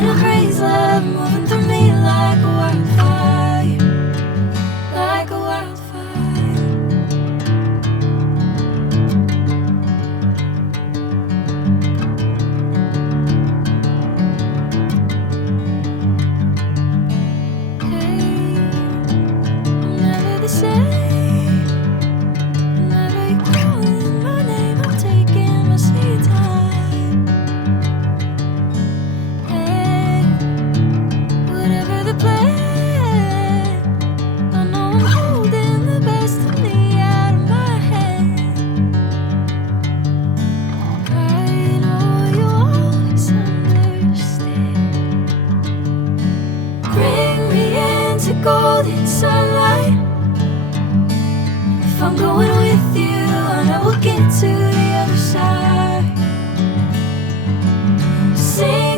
feeling a crazy love moving through me like a wildfire, like a wildfire. Hey, I'm never the same. Whenever you're calling my name, I'm taking my sweet time. Hey, whatever the plan, I know I'm holding the best of me out of my hand. I know you always understand. Bring me into golden sunlight. If I'm going with you, I know we'll get to the other side. Sing